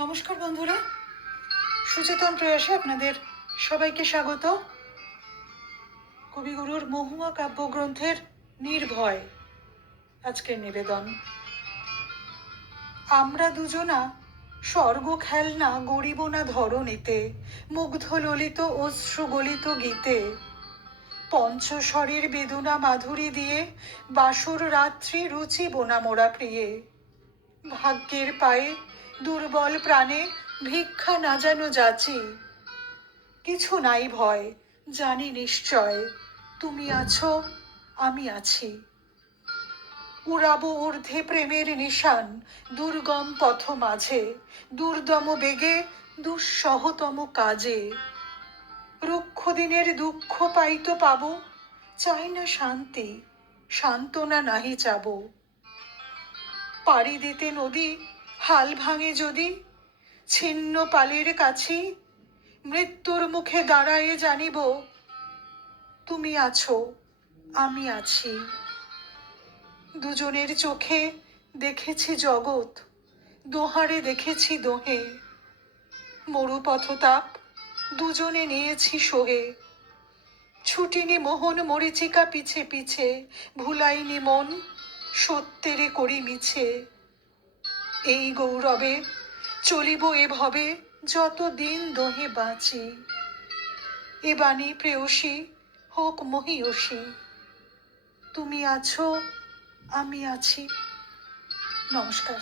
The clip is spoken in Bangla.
নমস্কার বন্ধুরা, সুচেতন প্রয়াসে আপনাদের সবাইকে স্বাগত। কবিগুরুর মহুয়া কাব্যগ্রন্থের নির্ভয় আজকের নিবেদন। আমরা দুজনা স্বর্গ খেলনা গড়িব না ধরণীতে, মুগ্ধ ললিত অশ্রু গলিত গীতে, পঞ্চস্বরের বেদনা মাধুরী দিয়ে বাসর রাত্রি রুচিব না মোরা প্রিয়ে। ভাগ্যের পায়ে দুর্বল প্রাণে ভিক্ষা না যেন যাচি, কিছু নাই ভয়, জানি নিশ্চয় তুমি আছো, আমি আছি। উড়াবো ঊর্ধ্বে প্রেমের নিশান দুর্গম পথ মাঝে, দুর্দম বেগে দুঃসহতম কাজে। রুক্ষ দিনের দুঃখ পাইতো পাবো, চাই না শান্তি, সান্ত্বনা নাহি চাবো। পাড়ি দিতে নদী হাল ভাঙে যদি, ছিন্ন পালের কাছি মৃত্যুর মুখে দাঁড়ায়ে জানিব তুমি আছো, আমি আছি। দুজনের চোখে দেখেছি জগৎ, দোহারে দেখেছি দোহে, মরুপথতাপ দুজনে নিয়েছি সহে। ছুটিনি মোহন মরিচিকা পিছে পিছে, ভুলাইনি মন সত্যেরে করি মিছে। এই গৌরবে চলিব এভাবে যত দিন দোহে বাঁচি। এ বাণী প্রেয়সী হোক মহীয়সী, তুমি আছো, আমি আছি। নমস্কার।